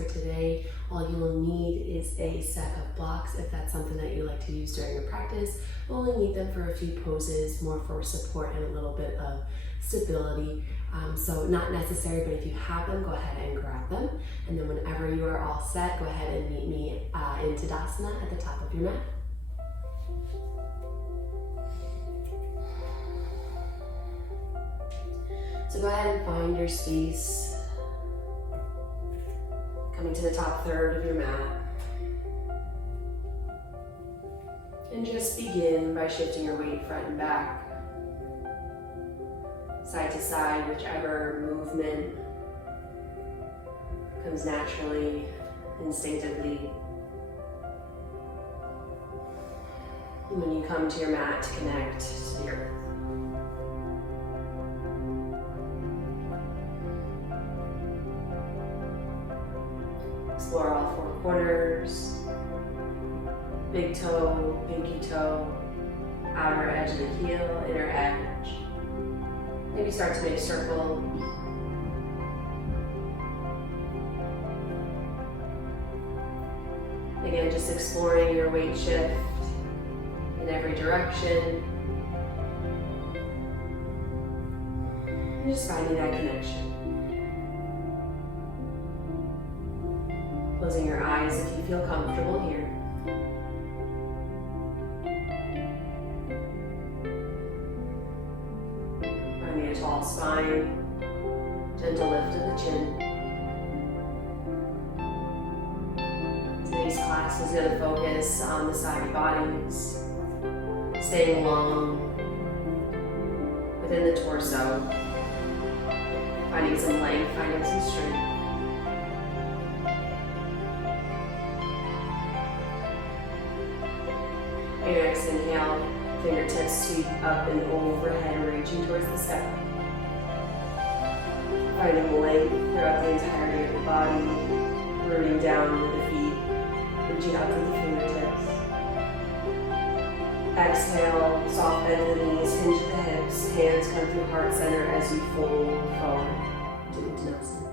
for today. All you will need is a set of blocks if that's something that you like to use during your practice. You'll only need them for a few poses, more for support and a little bit of stability. So not necessary, but if you have them, go ahead and grab them. And then whenever you are all set, go ahead and meet me in Tadasana at the top of your mat. So go ahead and find your space, coming to the top third of your mat. And just begin by shifting your weight front and back, side to side, whichever movement comes naturally, instinctively. And when you come to your mat to connect to the earth. Explore all four corners, big toe, pinky toe, outer edge of the heel, inner edge. Maybe start to make circles. Again, just exploring your weight shift in every direction. And just finding that connection. Closing your eyes if you feel comfortable here. Finding a tall spine, gentle lift of the chin. Today's class is going to focus on the side bodies, staying long within the torso, finding some length, finding some strength. Your next inhale, fingertips sweep up and overhead, reaching towards the sky. Finding length throughout the entirety of the body, rooting down into the feet, reaching out to the fingertips. Exhale, soft bend in the knees, hinge at the hips, hands come through heart center as you fold forward to Uttanasana.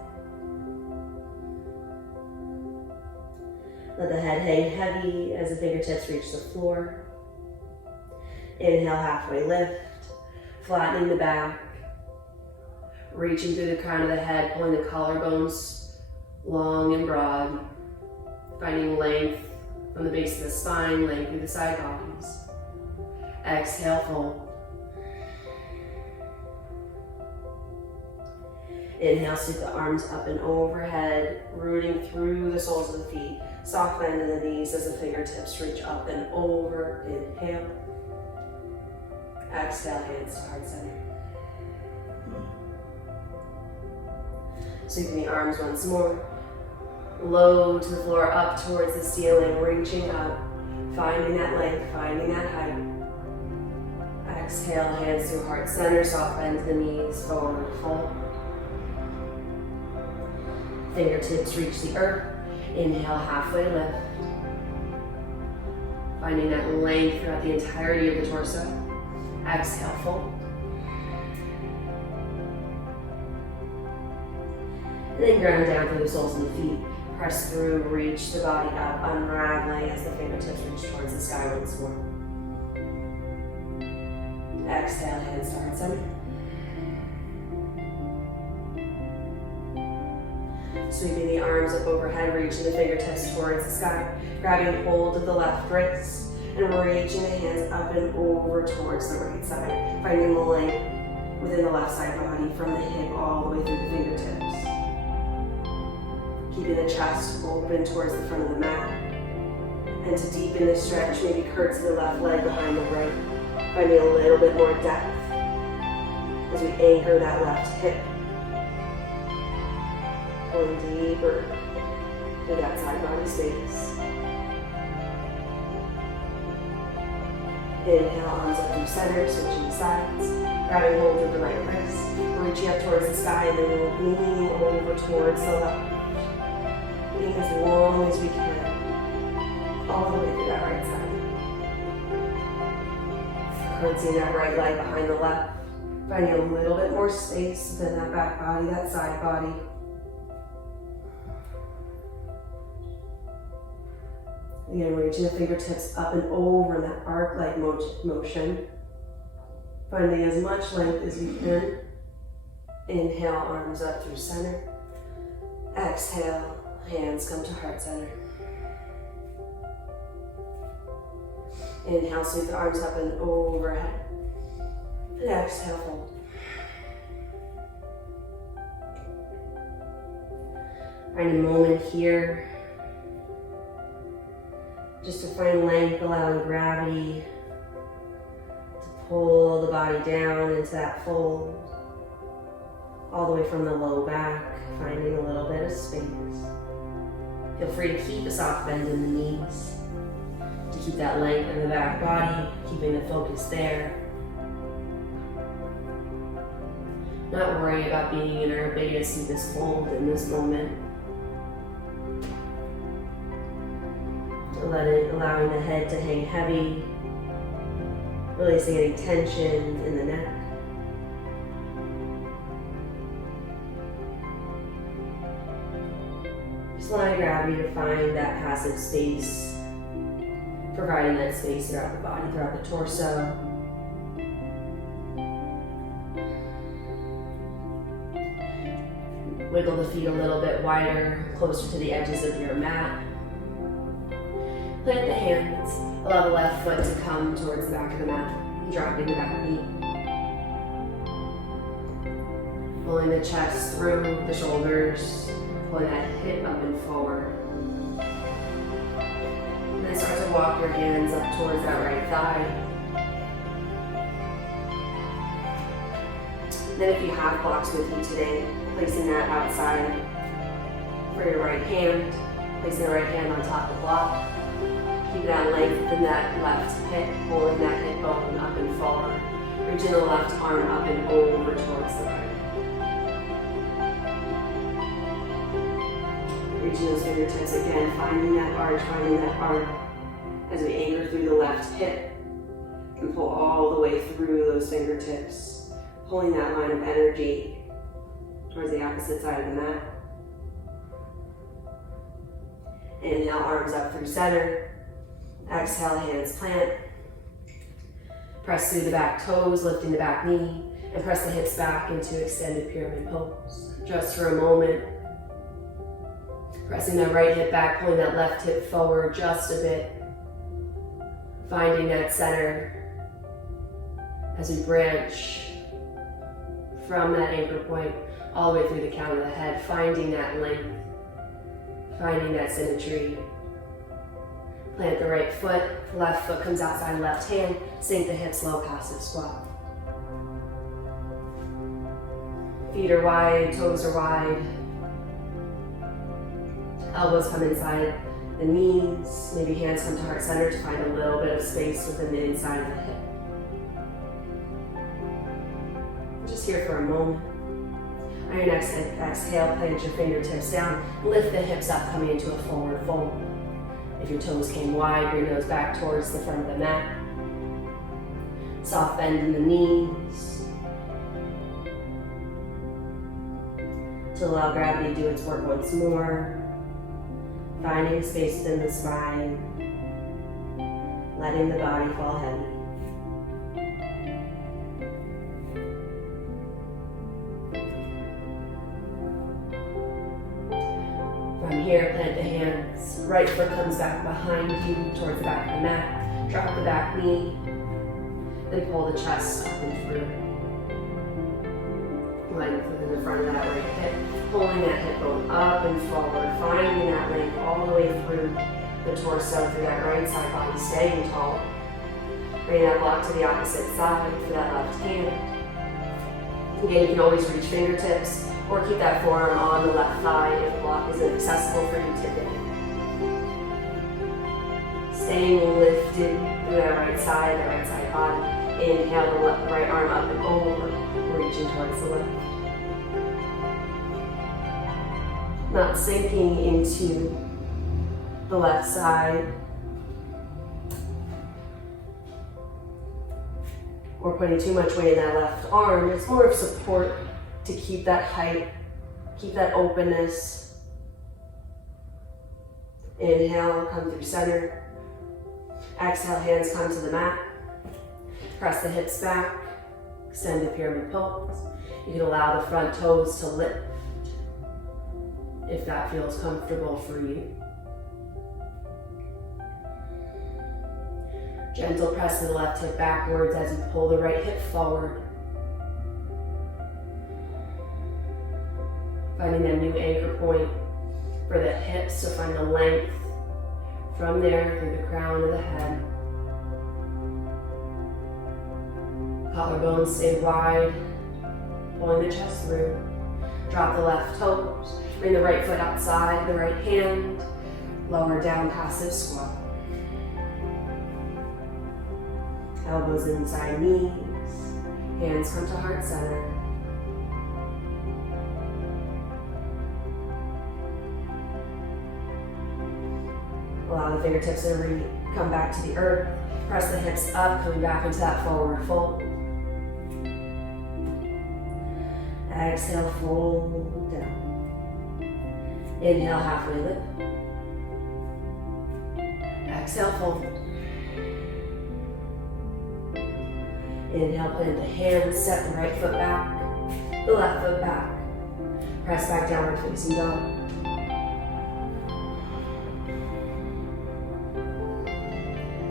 Let the head hang heavy as the fingertips reach the floor. Inhale, halfway lift, flattening the back, reaching through the crown of the head, pulling the collarbones long and broad, finding length from the base of the spine, length through the side bodies. Exhale, fold. Inhale, sweep the arms up and overhead, rooting through the soles of the feet. Soft bend in the knees as the fingertips reach up and over. Inhale. Exhale, hands to heart center. Sweeping the arms once more. Low to the floor, up towards the ceiling, reaching up, finding that length, finding that height. Exhale, hands through heart center, soft bend to the knees, forward fold. Fingertips reach the earth. Inhale, halfway lift. Finding that length throughout the entirety of the torso. Exhale, fold. And then ground down through the soles of the feet. Press through, reach the body up, unraveling as the fingertips reach towards the sky once more. Exhale, hands to heart center. Sweeping the arms up overhead, reaching the fingertips towards the sky. Grabbing hold of the left wrist and reaching the hands up and over towards the right side. Finding the length within the left side body from the hip all the way through the fingertips. Keeping the chest open towards the front of the mat. And to deepen the stretch, maybe curtsy the left leg behind the right. Finding a little bit more depth as we anchor that left hip. Going deeper through that side body space. Inhale, arms up through center, switching sides. Grabbing hold of the right wrist, reaching up towards the sky, and then we're leaning over towards the left. Being as long as we can, all the way through that right side. Curtsying that right leg behind the left. Finding a little bit more space within that back body, that side body. Again, reaching the fingertips up and over in that arc-like motion. Finding as much length as you can. Inhale, arms up through center. Exhale, hands come to heart center. Inhale, sweep the arms up and overhead. And exhale, fold. Find a moment here just to find length, allowing gravity to pull the body down into that fold, all the way from the low back, finding a little bit of space. Feel free to keep a soft bend in the knees, to keep that length in the back body, keeping the focus there. Not worry about being in our biggest, deepest fold in this moment. Allowing the head to hang heavy, releasing any tension in the neck. Just allowing gravity to find that passive space, providing that space throughout the body, throughout the torso. Wiggle the feet a little bit wider, closer to the edges of your mat. Plant the hands, allow the left foot to come towards the back of the mat, dropping the back knee. Pulling the chest through the shoulders, pulling that hip up and forward. And then start to walk your hands up towards that right thigh. And then if you have blocks with you today, placing that outside for your right hand, placing the right hand on top of the block. Keep that length in that left hip, pulling that hip bone up and forward. Reaching the left arm up and over towards the right. Reaching those fingertips again, finding that arch as we anchor through the left hip and pull all the way through those fingertips, pulling that line of energy towards the opposite side of the mat. Inhale, arms up through center. Exhale, hands plant. Press through the back toes, lifting the back knee, and press the hips back into extended pyramid pose. Just for a moment. Pressing that right hip back, pulling that left hip forward just a bit. Finding that center as we branch from that anchor point all the way through the crown of the head, finding that length, finding that symmetry. Plant the right foot, left foot comes outside left hand, sink the hips low, passive squat. Feet are wide, toes are wide. Elbows come inside the knees, maybe hands come to heart center to find a little bit of space within the inside of the hip. Just here for a moment. On your next exhale, plant your fingertips down, lift the hips up, coming into a forward fold. If your toes came wide, bring those back towards the front of the mat. Soft bend in the knees. To allow gravity to do its work once more. Finding space within the spine. Letting the body fall heavy. From here, plant the hands. Right foot comes back behind you towards the back of the mat. Drop the back knee. Then pull the chest up and through. Length within the front of that right hip. Pulling that hip bone up and forward. Finding that length all the way through the torso, through that right side body, staying tall. Bring that block to the opposite side for that left hand. Again, you can always reach fingertips or keep that forearm on the left thigh if the block isn't accessible for you today. Staying lifted through that right side body. Inhale the right arm up and over, reaching towards the left. Not sinking into the left side or putting too much weight in that left arm. It's more of support to keep that height, keep that openness. Inhale, come through center. Exhale, hands come to the mat. Press the hips back. Extend the pyramid pose. You can allow the front toes to lift if that feels comfortable for you. Gentle press of the left hip backwards as you pull the right hip forward. Finding that new anchor point for the hips to find the length from there through the crown of the head. Collarbones stay wide, pulling the chest through. Drop the left toes, bring the right foot outside, the right hand, lower down, passive squat. Elbows inside knees, hands come to heart center. Allow the fingertips to come back to the earth. Press the hips up, coming back into that forward fold. Exhale, fold down. Inhale, halfway lift. Exhale, fold. Inhale, plant the hands, step the right foot back, the left foot back. Press back, downward facing dog.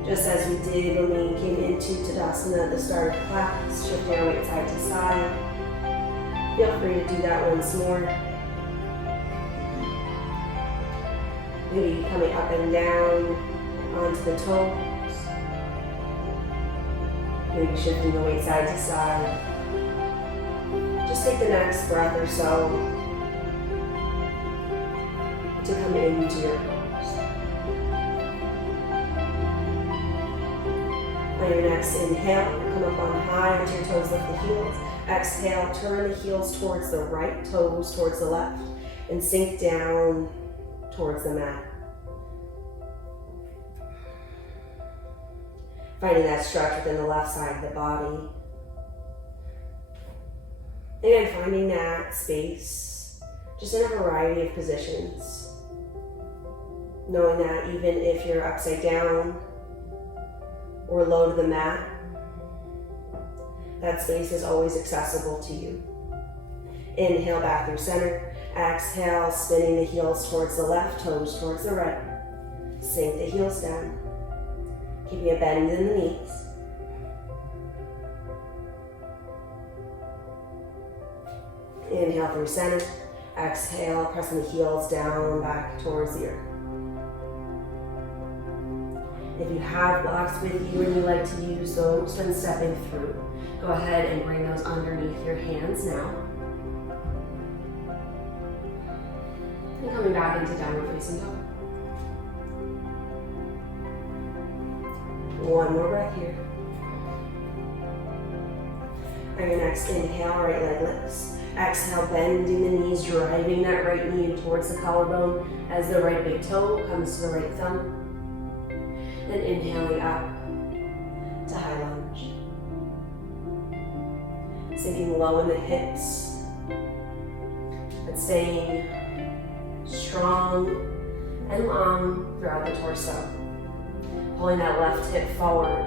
Just as we did when we came into Tadasana at the start of class, shifting our weight side to side. Feel free to do that once more. Maybe coming up and down onto the toes. Maybe shifting the weight side to side. Just take the next breath or so to come into your pose. On your next inhale, come up on high onto your toes, lift the heels. Exhale, turn the heels towards the right, toes towards the left, and sink down towards the mat. Finding that stretch within the left side of the body. And finding that space, just in a variety of positions. Knowing that even if you're upside down or low to the mat, that space is always accessible to you. Inhale back through center. Exhale, spinning the heels towards the left, toes towards the right. Sink the heels down. Keeping a bend in the knees. Inhale through center. Exhale, pressing the heels down back towards the earth. If you have blocks with you and you like to use those when stepping through, go ahead and bring those underneath your hands now. And coming back into downward facing dog. One more breath here. On your next inhale, right leg lifts. Exhale, bending the knees, driving that right knee in towards the collarbone as the right big toe comes to the right thumb. Then inhaling up to high lunge. Sinking low in the hips, but staying strong and long throughout the torso. Pulling that left hip forward.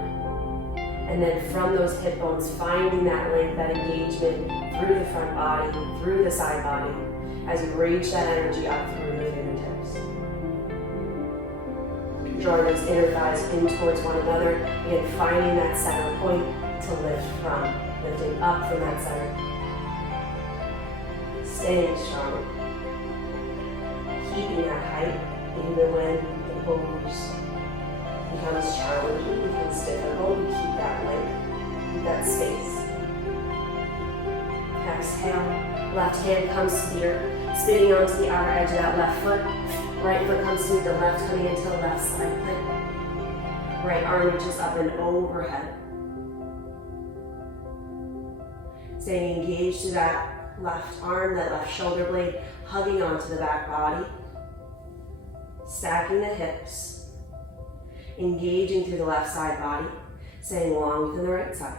And then from those hip bones, finding that length, that engagement through the front body, through the side body, as you reach that energy up through the fingertips. Drawing those inner thighs in towards one another, again finding that center point to lift from, lifting up from that center. Staying strong. Keeping that height even when the pose becomes challenging, becomes difficult. We keep that length, keep that space. Exhale, left hand comes to the earth, spinning onto the outer edge of that left foot. Right foot comes to the left, coming into the left side plank. Right arm reaches up and overhead. Staying engaged to that left arm, that left shoulder blade, hugging onto the back body. Stacking the hips. Engaging through the left side body, staying long within the right side.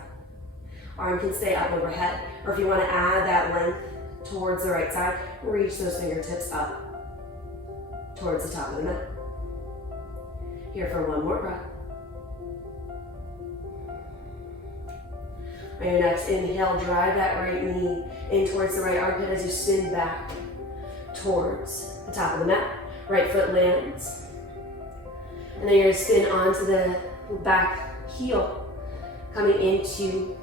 Arm can stay up overhead, or if you want to add that length towards the right side, reach those fingertips up towards the top of the mat. Here for one more breath. On your next inhale, drive that right knee in towards the right armpit as you spin back towards the top of the mat. Right foot lands. And then you're going to spin onto the back heel, coming into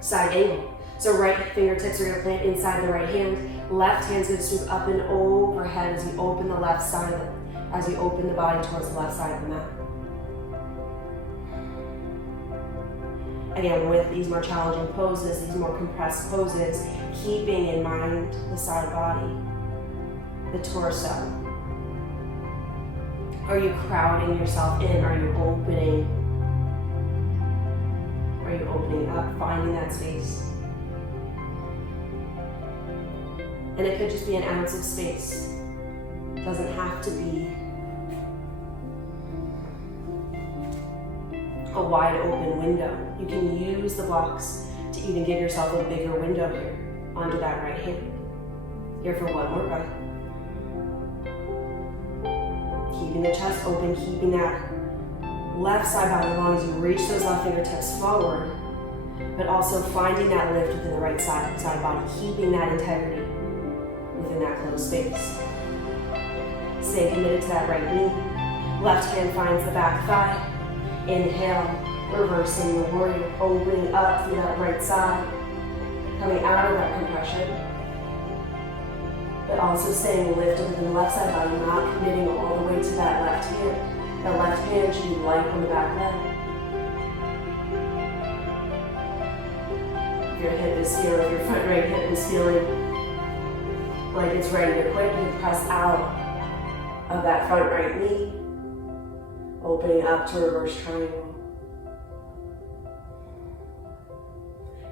side angle. So right fingertips are going to plant inside the right hand. Left hand's going to sweep up and overhead as you open the left side of it, as you open the body towards the left side of the mat. Again, with these more challenging poses, these more compressed poses, keeping in mind the side body, the torso. Are you crowding yourself in? Are you opening? Are you opening up, finding that space? And it could just be an ounce of space. It doesn't have to be a wide open window. You can use the blocks to even give yourself a bigger window here onto that right hand. Here for one more breath. Keeping the chest open, keeping that left side body long as you reach those left fingertips forward, but also finding that lift within the right side body, keeping that integrity within that closed space. Stay committed to that right knee. Left hand finds the back thigh. Inhale, reversing the warrior, opening up through that right side, coming out of that compression, but also staying lifted within the left side body, not committing all the way to that left hand. That left hand should be light on the back leg. If your hip is feeling, if your front right hip is feeling like it's ready to quit, you press out of that front right knee, opening up to reverse triangle.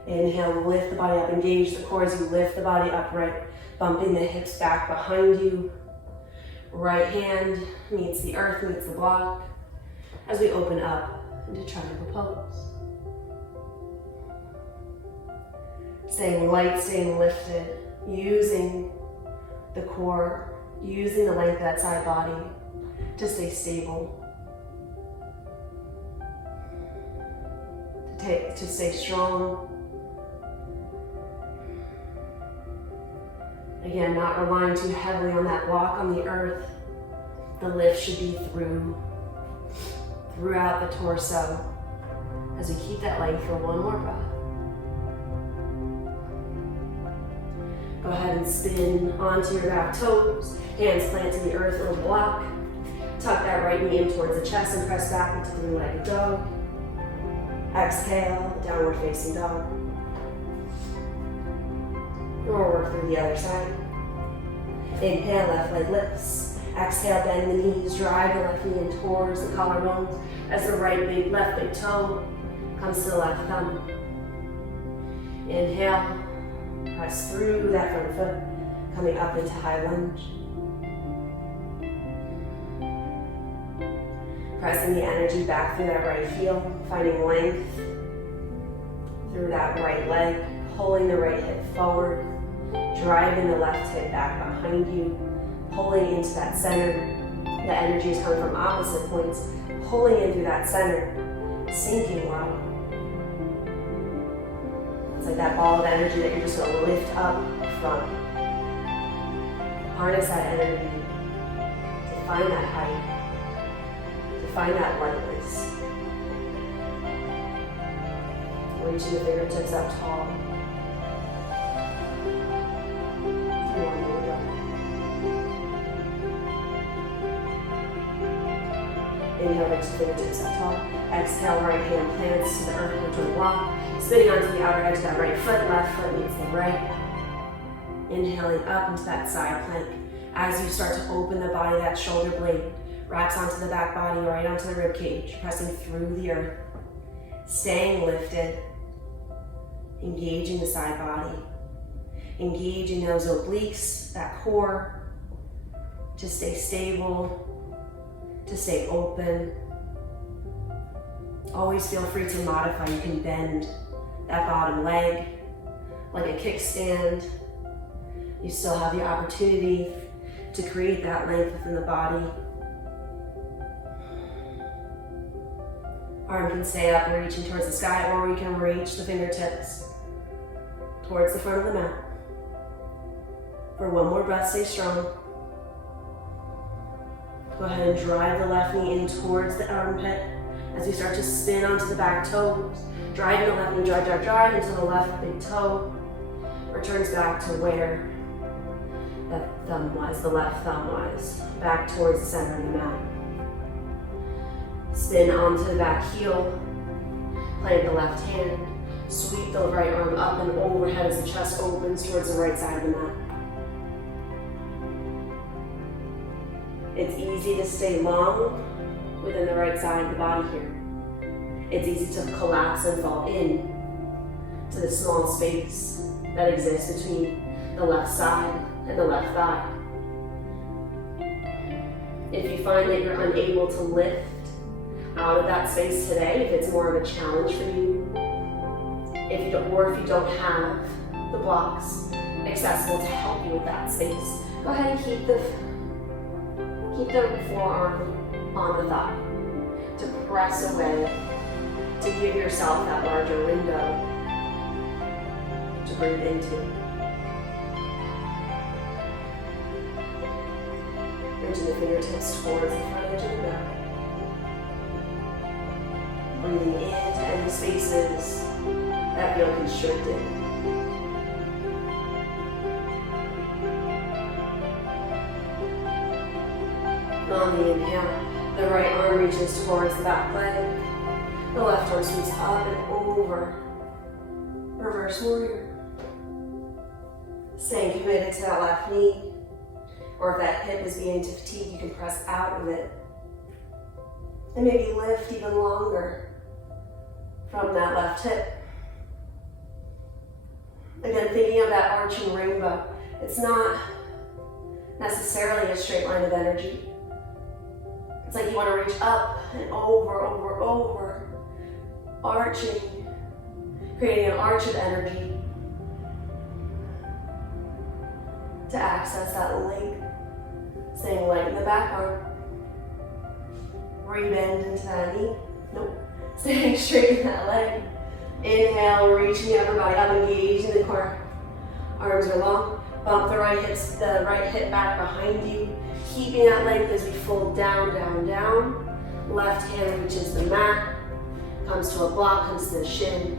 Inhale, lift the body up, engage the core as you lift the body upright, bumping the hips back behind you. Right hand meets the earth, meets the block, as we open up into triangle pose. Staying light, staying lifted, using the core, using the length of that side body to stay stable, to stay strong. Again, not relying too heavily on that block on the earth. The lift should be throughout the torso as we keep that length for one more breath. Go ahead and spin onto your back toes, hands plant to the earth or block. Tuck that right knee in towards the chest and press back into three-legged dog. Exhale, downward facing dog. Or work through the other side. Inhale, left leg lifts. Exhale, bend the knees, drive the left knee in towards the collarbones as the left big toe comes to the left thumb. Inhale, press through that front foot, coming up into high lunge. Pressing the energy back through that right heel, finding length through that right leg, pulling the right hip forward, driving the left hip back behind you, pulling into that center. The energy is coming from opposite points, pulling in through that center, sinking low. It's like that ball of energy that you're just going to lift up from. Harness that energy to find that height. Find that lightness. Reaching the fingertips up tall. One more breath. Inhale, reach the fingertips up tall. Exhale, right hand plants to the earth, which will block. Spinning onto the outer edge of that right foot. Left foot meets the right. Inhaling up into that side plank. As you start to open the body, that shoulder blade wraps onto the back body, right onto the rib cage, pressing through the earth, staying lifted, engaging the side body, engaging those obliques, that core, to stay stable, to stay open. Always feel free to modify. You can bend that bottom leg like a kickstand. You still have the opportunity to create that length within the body. Arm can stay up, reaching towards the sky, or we can reach the fingertips towards the front of the mat. For one more breath, stay strong. Go ahead and drive the left knee in towards the armpit as we start to spin onto the back toes. Driving the left knee, drive until the left big toe returns back to where the thumb was, the left thumb was, back towards the center of the mat. Spin onto the back heel, plant the left hand, sweep the right arm up and overhead as the chest opens towards the right side of the mat. It's easy to stay long within the right side of the body here. It's easy to collapse and fall in to the small space that exists between the left side and the left thigh. If you find that you're unable to lift out of that space today, if it's more of a challenge for you, if you don't have the blocks accessible to help you with that space, go ahead and keep the forearm on the thigh to press away, to give yourself that larger window to breathe into. Reaching the fingertips towards the front edge of the mat. Breathing into any spaces that feel constricted. On the inhale, the right arm reaches towards the back leg. The left arm sweeps up and over. Reverse warrior. Staying committed to that left knee. Or if that hip is beginning to fatigue, you can press out of it. And maybe lift even longer from that left hip. Again, thinking of that arching rainbow. It's not necessarily a straight line of energy. It's like you want to reach up and over, arching, creating an arch of energy to access that length. Staying light in the back arm. Rebend into that knee. Nope. Staying straight in that leg. Inhale, reaching the upper body up, engaging the core. Arms are long. Bump the right hip back behind you. Keeping that length as we fold down, down, down. Left hand reaches the mat. Comes to a block, comes to the shin.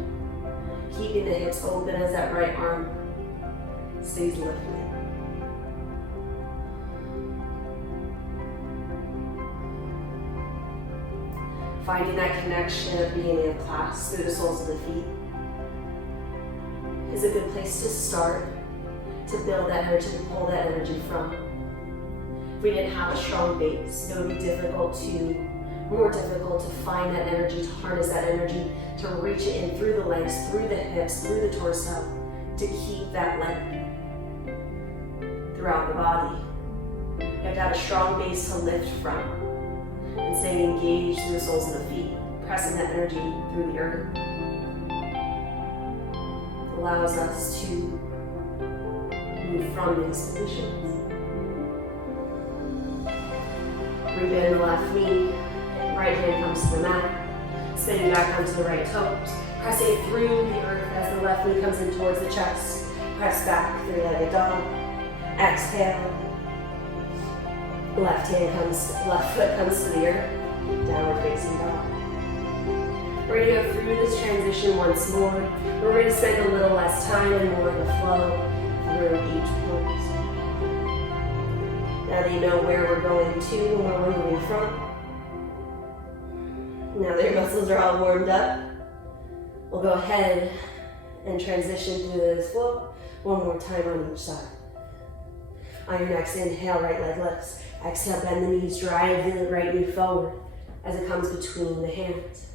Keeping the hips open as that right arm stays lifted. Finding that connection of beginning of class through the soles of the feet is a good place to start to build that energy, to pull that energy from. If we didn't have a strong base, it would be more difficult to find that energy, to harness that energy, to reach it in through the legs, through the hips, through the torso, to keep that length throughout the body. You have to have a strong base to lift from. And staying engaged through the soles of the feet, pressing that energy through the earth. Allows us to move from these positions. Rebend the left knee, right hand comes to the mat, spinning back onto the right toes, pressing through the earth as the left knee comes in towards the chest. Press back, three-legged dog. Exhale. Left foot comes to the earth, downward facing dog. We're going to go through this transition once more. We're going to spend a little less time and more of the flow through each pose. Now that you know where we're going to and where we're moving from, now that your muscles are all warmed up, we'll go ahead and transition through this flow one more time on each side. On your next inhale, right leg lifts. Exhale, bend the knees, drive the right knee forward as it comes between the hands.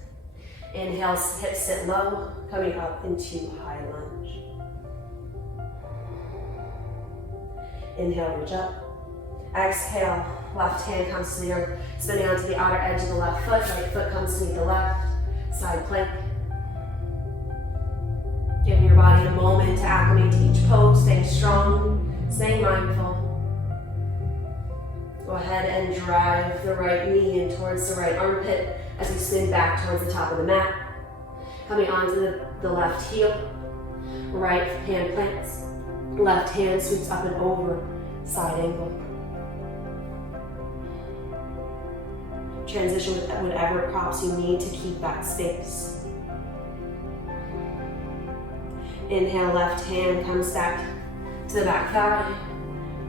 Inhale, hips sit low, coming up into high lunge. Inhale, reach up. Exhale, left hand comes to the earth, spinning onto the outer edge of the left foot. Right foot comes to meet the left, side plank. Giving your body a moment to acclimate to each pose, staying strong, staying mindful. Go ahead and drive the right knee in towards the right armpit as we spin back towards the top of the mat. Coming onto the left heel, right hand plants, left hand sweeps up and over, side angle. Transition with whatever props you need to keep that space. Inhale, left hand comes back to the back thigh.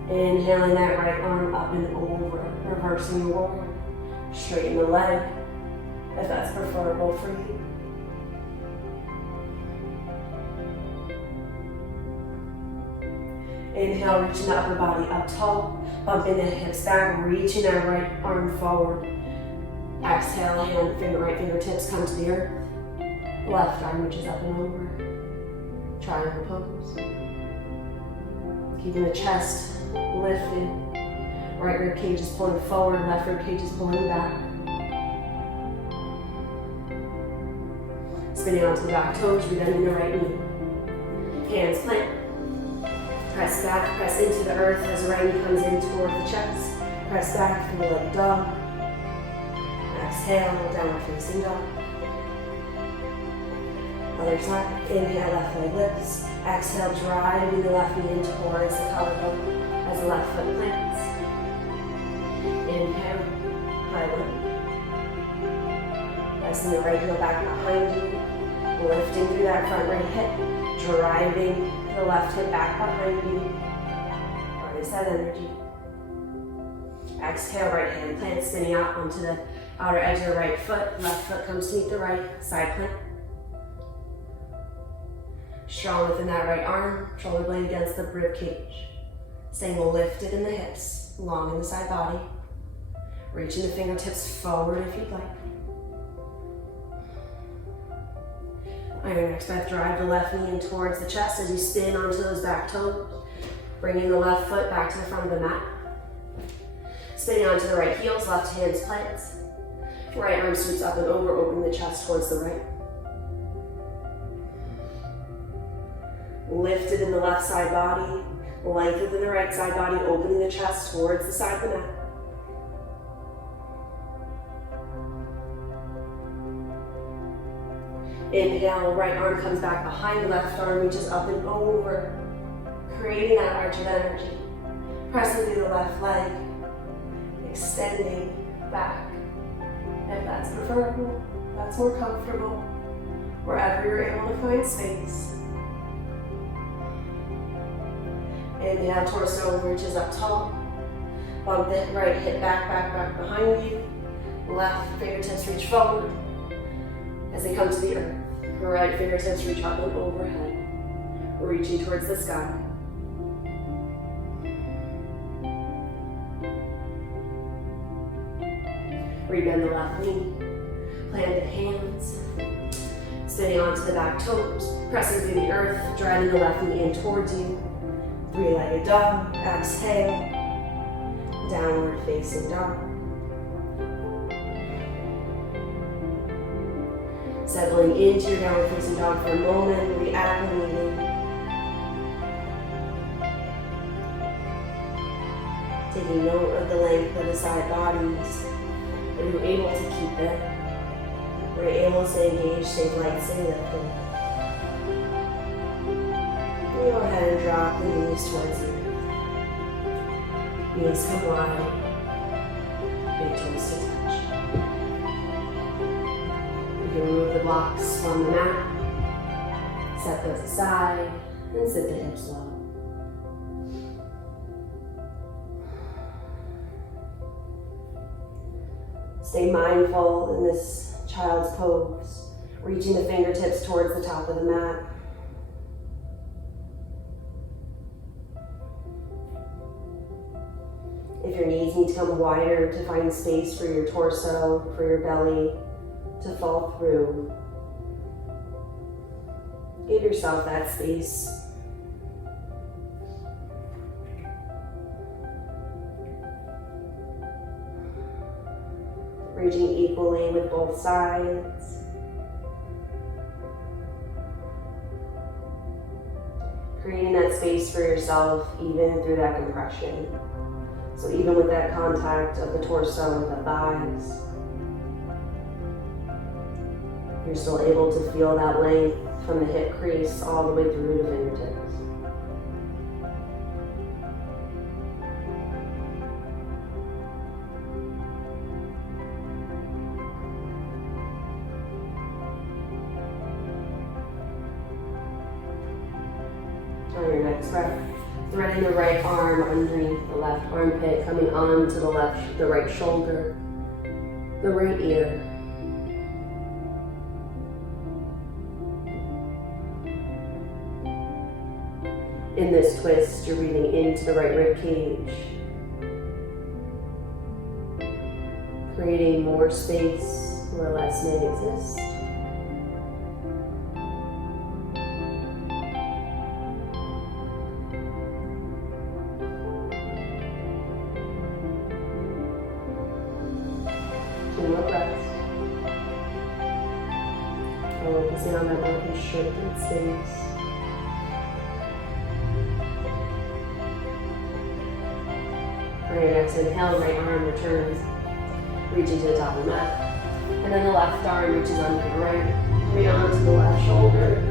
Inhaling that right arm up and over, reversing your warrior. Straighten the leg, if that's preferable for you. Inhale, reaching the upper body up tall, bumping the hips back, reaching that right arm forward. Exhale, right fingertips come to the earth. Left arm reaches up and over. Triangle pose. Keeping the chest lifted. Right rib cage is pulling forward, left rib cage is pulling back. Spinning onto the back toes, rebending the right knee. Hands plant. Press back, press into the earth as the right knee comes in toward the chest. Press back, feel like dog. Exhale, downward facing dog. Other side. Inhale, left leg lifts. Exhale, driving the left knee in towards the collarbone as the left foot plants. Inhale, high lift. Pressing the right heel back behind you. Lifting through that front right hip. Driving the left hip back behind you. Harness that energy. Exhale, right hand plant, spinning out onto the outer edge of the right foot. Left foot comes to meet the right, side plant. Strong within that right arm, shoulder blade against the rib cage. Staying lifted in the hips, long in the side body. Reaching the fingertips forward if you'd like. On your next breath, drive the left knee in towards the chest as you spin onto those back toes. Bringing the left foot back to the front of the mat. Spinning onto the right heels, left hands plants. Right arm sweeps up and over, opening the chest towards the right. Lifted in the left side body, lengthened in the right side body, opening the chest towards the side of the mat. Inhale, right arm comes back behind, left arm reaches up and over, creating that arch of energy. Pressing through the left leg, extending back. If that's preferable, that's more comfortable, wherever you're able to find space. Inhale, torso reaches up tall. Bump the right hip back behind you. Left fingertips reach forward as they come to the earth. Right fingertips reach up and overhead, reaching towards the sky. Rebend the left knee, planted hands, spinning onto the back toes, pressing through the earth, driving the left knee in towards you. Three-legged dog, exhale, downward facing dog. Settling into your downward facing dog for a moment, reacclimating. Taking note of the length of the side bodies. Are you able to keep it? Are you able to stay engaged, stay light, stay lifted? Go ahead and drop the knees towards you. Knees come wide. Big toes to touch. You can remove the blocks from the mat. Set those aside and sit the hips low. Stay mindful in this child's pose, reaching the fingertips towards the top of the mat. If your knees need to come wider to find space for your torso, for your belly to fall through, give yourself that space. Reaching equally with both sides. Creating that space for yourself even through that compression. So even with that contact of the torso and the thighs, You're still able to feel that length from the hip crease all the way through the fingertips. On your next breath, threading the right arm underneath the left armpit, coming onto the right shoulder, the right ear. In this twist, you're breathing into the right rib cage, creating more space where less may exist. Two more breaths. Focusing on that more constricted space. Right, exhale, inhale, right arm returns, reaching to the top of the mat. And then the left arm reaches under the right, coming onto the left shoulder,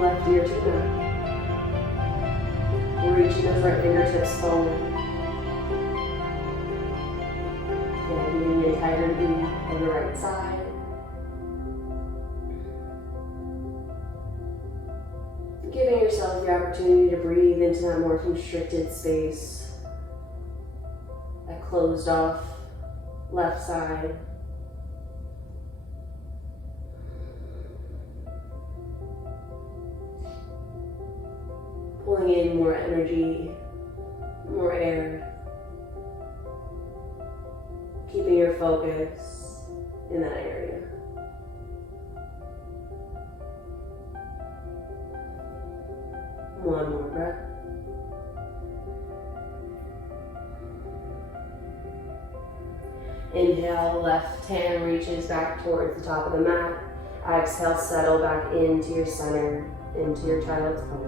left ear to the mat. Reaching those right fingertips forward. Again, giving the entirety of the right side. Giving yourself the opportunity to breathe into that more constricted space. That closed off left side. Pulling in more energy, more air. Keeping your focus in that area. One more breath. Inhale, left hand reaches back towards the top of the mat. Exhale, settle back into your center, into your child's pose.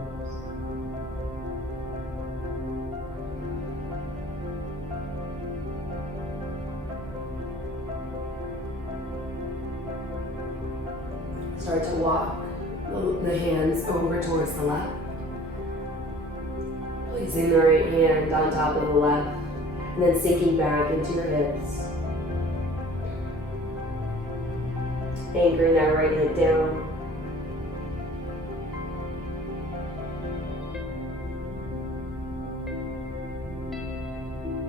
Start to walk the hands over towards the left. Placing the right hand on top of the left, and then sinking back into your hips. Anchoring that right hip down.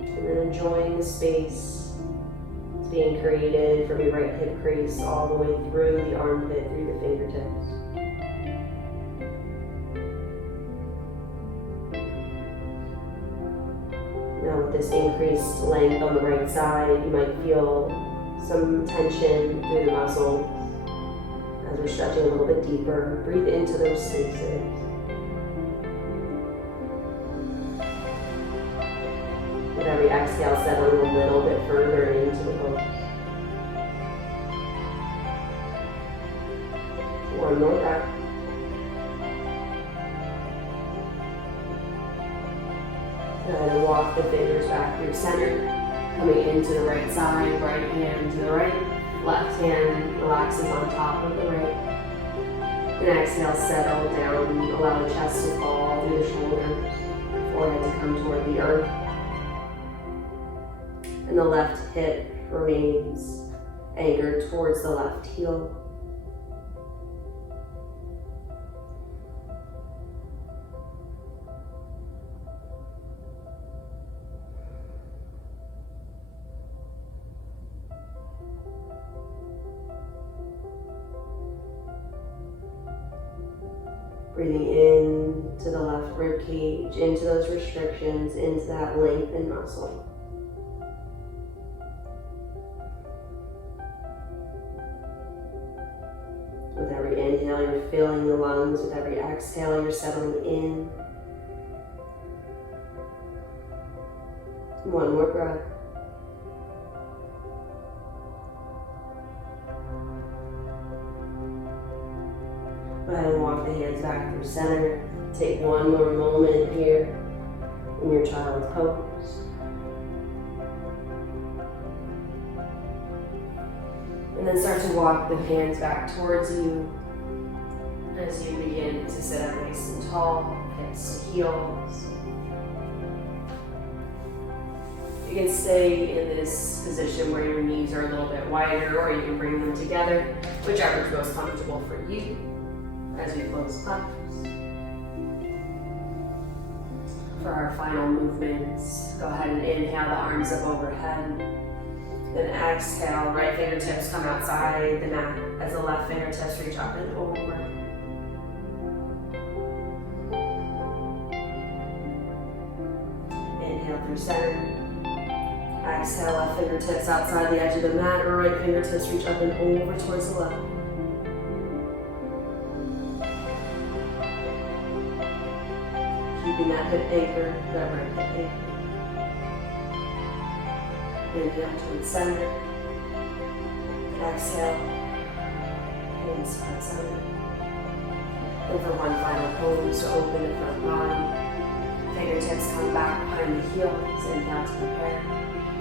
And then enjoying the space that's being created from your right hip crease all the way through the armpit, through the fingertips. Now with this increased length on the right side, you might feel some tension through the muscles as we're stretching a little bit deeper. Breathe into those spaces. With every exhale, settling a little bit further into the pose. One more breath. And walk the fingers back through center. Coming into the right side, right hand to the right, left hand relaxes on top of the right. And exhale, settle down, allow the chest to fall through the shoulders, forehead to come toward the earth. And the left hip remains anchored towards the left heel. Breathing in to the left rib cage, into those restrictions, into that lengthened muscle. With every inhale, you're filling the lungs. With every exhale, you're settling in. One more breath. Go ahead and walk the hands back through center. Take one more moment here in your child's pose. And then start to walk the hands back towards you as you begin to sit up nice and tall, hips to heels. You can stay in this position where your knees are a little bit wider, or you can bring them together, whichever is most comfortable for you. As we close puffs. For our final movements, go ahead and inhale the arms up overhead. Then exhale, right fingertips come outside the mat as the left fingertips reach up and over. Inhale through center. Exhale, left fingertips outside the edge of the mat, or right fingertips reach up and over towards the left. Keeping that hip anchor, that right hip anchor. Inhale towards center. Exhale. Hands towards center. And for one final pose to open the front body. Fingertips come back behind the heels. Inhale to prepare.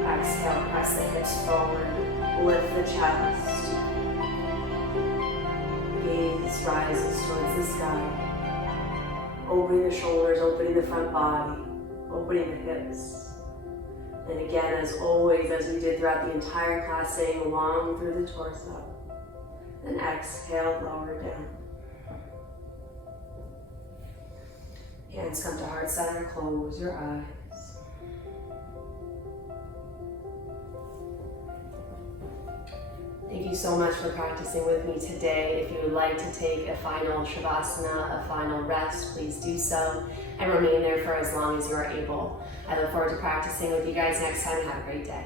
Exhale, press the hips forward. Lift the chest. Gaze rises towards the sky. Opening the shoulders, opening the front body, opening the hips. And again, as always, as we did throughout the entire class, staying long through the torso. Then exhale, lower down. Hands come to heart center, close your eyes. Thank you so much for practicing with me today. If you would like to take a final Shavasana, a final rest, please do so and remain there for as long as you are able. I look forward to practicing with you guys next time. Have a great day.